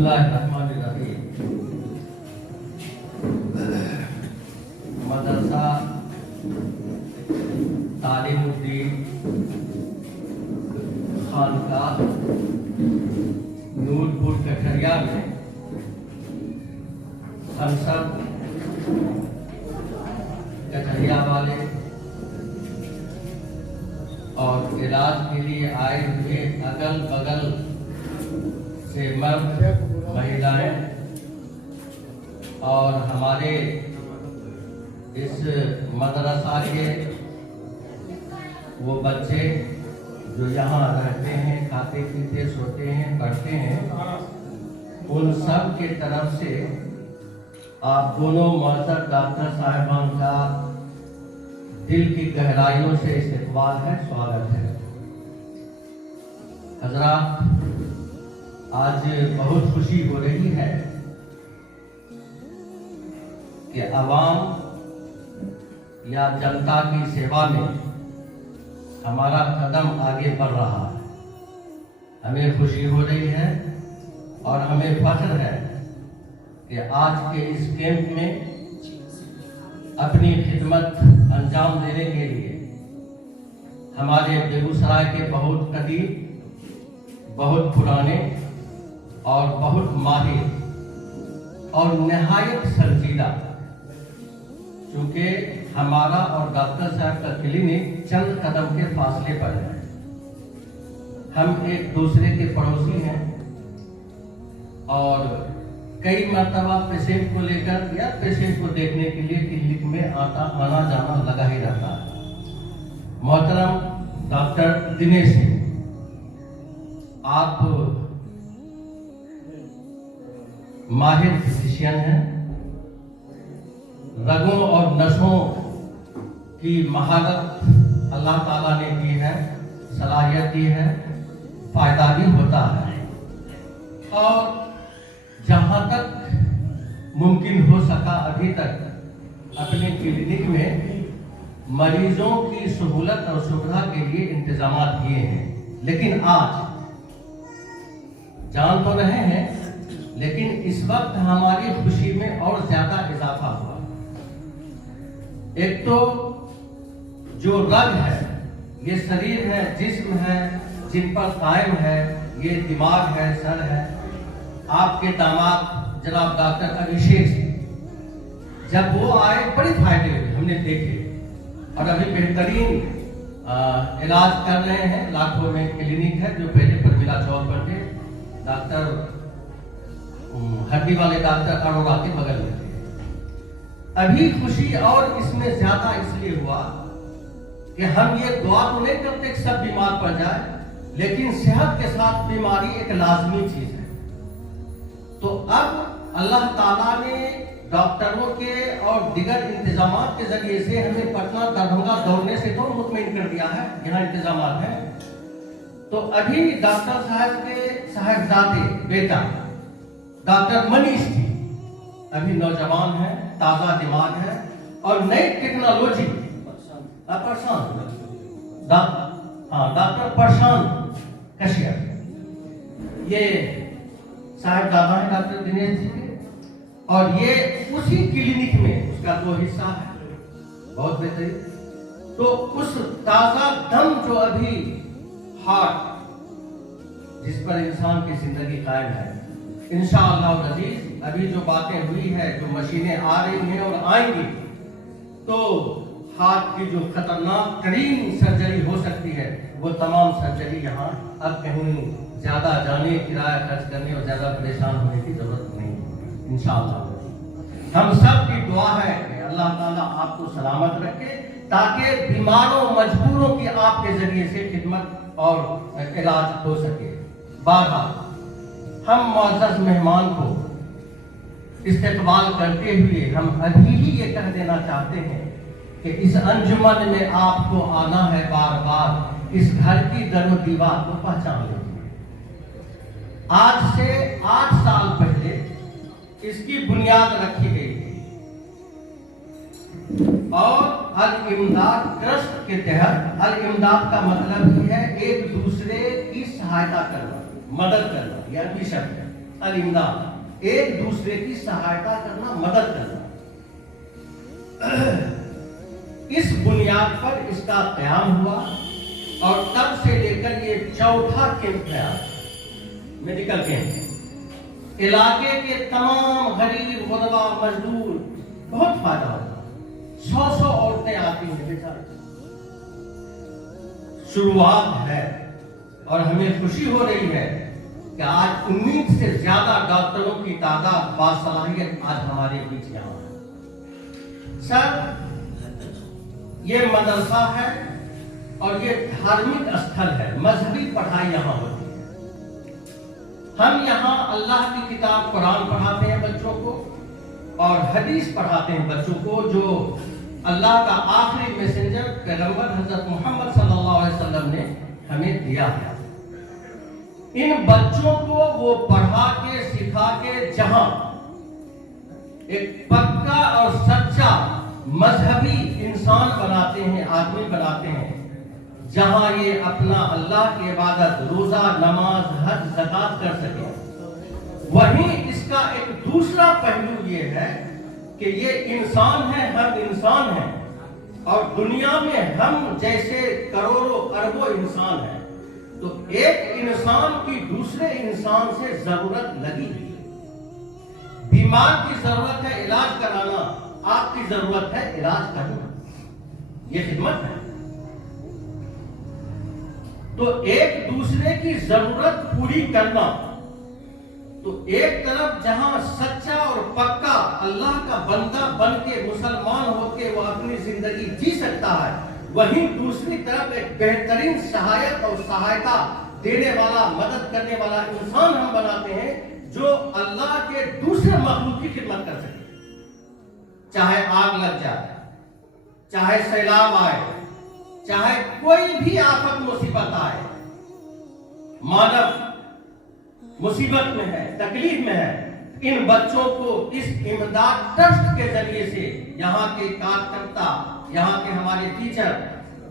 बिस्मिल्लाहिर्रहमानिर्रहीम। मदरसा तालीमुद्दीन खानकाह नूरपुर कठरिया में हम सब कठरिया वाले और इलाज के लिए आए हुए अगल बगल से मर्द महिलाएं और हमारे इस मदरसा के वो बच्चे जो यहाँ रहते हैं, खाते पीते सोते हैं, पढ़ते हैं, उन सब के तरफ से आप दोनों मोहतर डॉक्टर साहिबान का दिल की गहराइयों से इस्तकबाल है, स्वागत है। हजरात, आज बहुत खुशी हो रही है कि अवाम या जनता की सेवा में हमारा कदम आगे बढ़ रहा है। हमें खुशी हो रही है और हमें फख्र है कि आज के इस कैंप में अपनी खिदमत अंजाम देने के लिए हमारे बेगूसराय के बहुत कदीम, बहुत पुराने और बहुत माहिर और नहायत संजीदा, चूँकि हमारा और डॉक्टर साहब का क्लिनिक चंद कदम के फासले पर है। हम एक दूसरे के पड़ोसी हैं और कई मर्तबा पेशेंट को लेकर या पेशेंट को देखने के लिए क्लिनिक में आना जाना लगा ही रहता है। मोहतरम डॉक्टर दिनेश सिंह, आप माहिर फिजिशियन हैं, रगों और नसों की महारत अल्लाह ताला ने दी है, सलाहियत दी है, फायदा भी होता है। और जहाँ तक मुमकिन हो सका अभी तक अपने क्लिनिक में मरीजों की सहूलत और सुविधा के लिए इंतजाम किए हैं। लेकिन आज जान तो रहे हैं, लेकिन इस वक्त हमारी खुशी में और ज्यादा इजाफा हुआ। एक तो जो रग है, ये शरीर है, जिस्म है, जिन पर कायम है, ये दिमाग है, सर है। आपके दामाद जनाब डॉक्टर अभिषेक सिंह, जब वो आए बड़े फायदे हुए, हमने देखे और अभी बेहतरीन इलाज कर रहे हैं। लाखों में क्लिनिक है जो पहले परमिला चौक पर थे, डॉक्टर हड्डी वाले डॉक्टर अरोड़ा के बगल में थे। अभी खुशी और इसमें ज्यादा इसलिए हुआ कि हम ये दुआ तो नहीं करते कि सब बीमार पड़ जाए, लेकिन सेहत के साथ बीमारी एक लाजमी चीज है। तो अब अल्लाह ताला ने डॉक्टरों के और दिगर इंतजाम के जरिए से हमें पटना दरभंगा दौड़ने से तो मुतमईन कर दिया है, यहाँ इंतजाम है। तो अभी डॉक्टर साहब के साहबजादे बेटा डॉक्टर मनीष जी अभी नौजवान है, ताजा दिमाग है और नई टेक्नोलॉजी डॉक्टर प्रशांत कश्यप, ये साहबजादा है डॉक्टर दिनेश जी के, और ये उसी क्लिनिक में उसका दो हिस्सा है, बहुत बेहतरीन। तो उस ताजा दम जो अभी हार्ट जिस पर इंसान की जिंदगी कायम है, इंशाअल्लाह अजीज अभी जो बातें हुई है, जो मशीनें आ रही हैं और आएंगी, तो हार्ट की जो खतरनाक तरीन सर्जरी हो सकती है, वो तमाम सर्जरी यहाँ अब कहीं ज्यादा जाने, किराया खर्च करने और ज्यादा परेशान होने की जरूरत नहीं। इंशाअल्लाह हम सब की दुआ है कि अल्लाह ताला आपको सलामत रखे, ताकि बीमारों मजबूरों की आपके जरिए से खिदमत और इलाज हो सके। बारहा हम मुअज़्ज़ज़ मेहमान को इस्तकबाल करते हुए हम अभी ही ये कह देना चाहते हैं कि इस अंजुमन में आपको आना है बार बार, इस घर की दरो दीवार को पहचान लीजिए। आज से 8 साल पहले इसकी बुनियाद रखी गई थी और अल इमदाद ट्रस्ट के तहत, अल इमदाद का मतलब ही है एक दूसरे की सहायता करना, मदद करना, यह भी शब्द है। الامداد، ایک دوسرے کی سہایتا کرنا، مدد کرنا۔ اس بنیاد پر اس کا قیام ہوا اور تب سے لے کر یہ چوتھا کیمپ ہے، میڈیکل کیمپ۔ علاقے کے تمام غریب غربا مزدور بہت فائدہ ہوتا، 100 عورتیں آتی ہیں بیچارے۔ شروعات ہے اور ہمیں خوشی ہو رہی ہے کہ آج 19 سے زیادہ ڈاکٹروں کی تعداد باصلاحیت آج ہمارے بیچ یہاں ہے۔ سر، یہ مدرسہ ہے اور یہ دھارمک استھل ہے، مذہبی پڑھائی یہاں ہوتی ہے۔ ہم یہاں اللہ کی کتاب قرآن پڑھاتے ہیں بچوں کو اور حدیث پڑھاتے ہیں بچوں کو، جو اللہ کا آخری میسنجر پیغمبر حضرت محمد صلی اللہ علیہ وسلم نے ہمیں دیا ہے۔ ان بچوں کو وہ پڑھا کے سکھا کے جہاں ایک پکا اور سچا مذہبی انسان بناتے ہیں، آدمی بناتے ہیں، جہاں یہ اپنا اللہ کی عبادت، روزہ، نماز، حج، زکات کر سکے۔ وہیں اس کا ایک دوسرا پہلو یہ ہے کہ یہ انسان ہے، ہم انسان ہیں، اور دنیا میں ہم جیسے کروڑوں اربوں انسان ہیں، تو ایک انسان کی دوسرے انسان سے ضرورت لگی ہے۔ بیمار کی ضرورت ہے علاج کرانا، آپ کی ضرورت ہے علاج کرنا، یہ خدمت ہے۔ تو ایک دوسرے کی ضرورت پوری کرنا، تو ایک طرف جہاں سچا اور پکا اللہ کا بندہ بن کے مسلمان ہو کے وہ اپنی زندگی جی سکتا ہے، وہیں دوسری طرف ایک بہترین سہایت اور سہایتا دینے والا، مدد کرنے والا انسان ہم بناتے ہیں، جو اللہ کے دوسرے مخلوق کی خدمت کر سکے۔ چاہے آگ لگ جائے، چاہے سیلاب آئے، چاہے کوئی بھی آفت مصیبت آئے، مانو مصیبت میں ہے، تکلیف میں ہے، ان بچوں کو اس امداد ٹرسٹ کے ذریعے سے یہاں کے کارکرتا، یہاں کے ہمارے ٹیچر،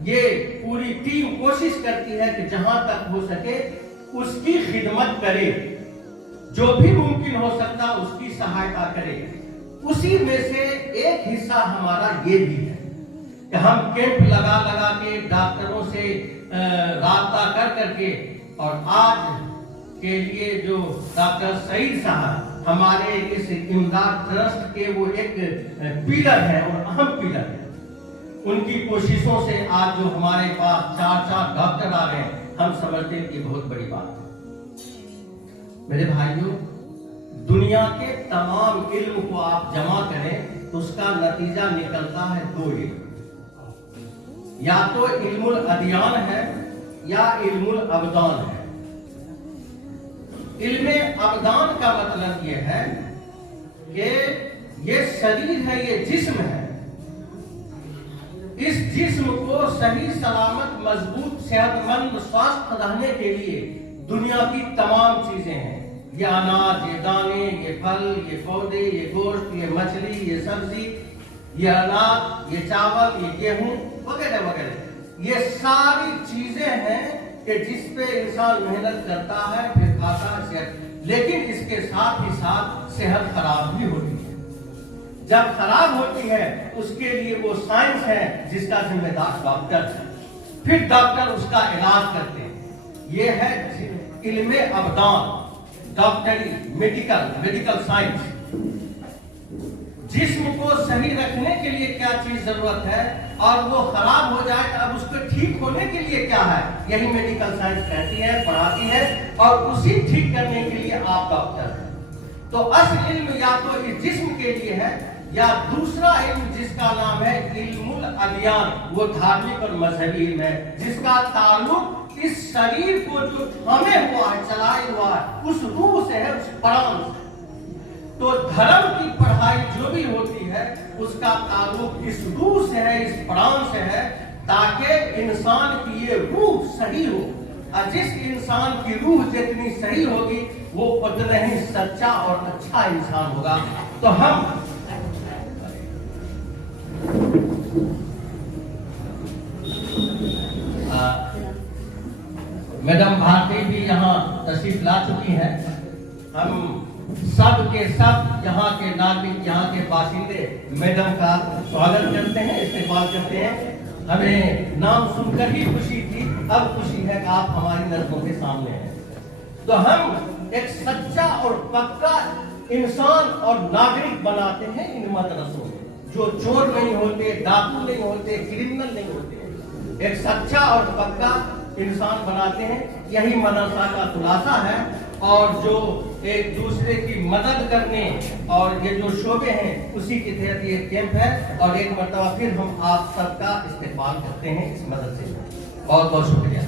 یہ پوری ٹیم کوشش کرتی ہے کہ جہاں تک ہو سکے اس کی خدمت کرے، جو بھی ممکن ہو سکتا اس کی سہایتا کرے۔ اسی میں سے ایک حصہ ہمارا یہ بھی ہے کہ ہم کیمپ لگا کے ڈاکٹروں سے رابطہ کر کے، اور آج کے لیے جو ڈاکٹر سعید صاحب ہمارے اس امداد ٹرسٹ کے وہ ایک پیلر ہے اور اہم پیلر ہے، ان کی کوششوں سے آج جو ہمارے پاس 4 ڈاکٹر آ رہے ہیں، ہم سمجھتے ہیں کہ بہت بڑی بات ہے۔ میرے بھائیوں، دنیا کے تمام علم کو آپ جمع کریں تو اس کا نتیجہ نکلتا ہے 2 علم، یا تو علم الادیان ہے یا علم الابدان ہے۔ علم ابدان کا مطلب یہ ہے کہ یہ شریر ہے، یہ جسم ہے، اس جسم کو صحیح سلامت، مضبوط، صحت مند، سوستھ رہنے کے لیے دنیا کی تمام چیزیں ہیں، یہ اناج، یہ دانے، یہ پھل، یہ پودے، یہ گوشت، یہ مچھلی، یہ سبزی، یہ اناج، یہ چاول، یہ گیہوں وغیرہ وغیرہ، یہ ساری چیزیں ہیں کہ جس پہ انسان محنت کرتا ہے، پھر کھاتا ہے صحت، لیکن اس کے ساتھ ہی ساتھ صحت خراب بھی ہوتی ہے۔ جب خراب ہوتی ہے اس کے لیے وہ سائنس ہے جس کا ذمہ دار ڈاکٹر ہے، پھر ڈاکٹر اس کا علاج کرتے ہیں۔ یہ ہے علم ابدان، ڈاکٹری، میڈیکل سائنس۔ جسم کو صحیح رکھنے کے لیے کیا چیز ضرورت ہے اور وہ خراب ہو جائے تو اب اس کو ٹھیک ہونے کے لیے کیا ہے، یہی میڈیکل سائنس کہتی ہے، پڑھاتی ہے، اور اسی ٹھیک کرنے کے لیے آپ ڈاکٹر ہیں۔ تو اصل علم یا تو اس جسم کے لیے ہے، یا دوسرا علم جس کا نام ہے علم الادیان، وہ دھارمک اور مذہبی علم ہے، جس کا تعلق اس شریر کو جو تھامے ہوا ہے، چلائے ہوا ہے، اس روح سے ہے، اس پران سے۔ تو دھرم کی پڑھائی جو بھی ہوتی ہے اس کا تعلق اس روح سے ہے، اس پران سے ہے، تاکہ انسان کی یہ روح صحیح ہو، اور جس انسان کی روح جتنی صحیح ہوگی وہ اتنا ہی سچا اور اچھا انسان ہوگا۔ تو ہم میڈم بھارتی بھی یہاں تشریف لا چکی ہیں، हम सब के सब यहाँ के नागरिक, यहाँ के बाशिंदे मैडम का स्वागत करते हैं, इस्तेमाल करते हैं। हमें नाम सुनकर ही खुशी थी, अब खुशी है कि आप हमारी नजरों के सामने हैं। तो हम एक सच्चा और पक्का इंसान और नागरिक बनाते हैं इन मदरसों में, जो चोर नहीं होते, डाकू नहीं होते, क्रिमिनल नहीं होते। एक सच्चा और पक्का इंसान बनाते हैं, यही मदरसा का खुलासा है। और जो एक दूसरे की मदद करने और ये जो शोबे हैं उसी के तहत ये कैंप है। और एक मरतबा फिर हम आप सबका इस्तेमाल करते हैं इस मदद से। बहुत बहुत शुक्रिया।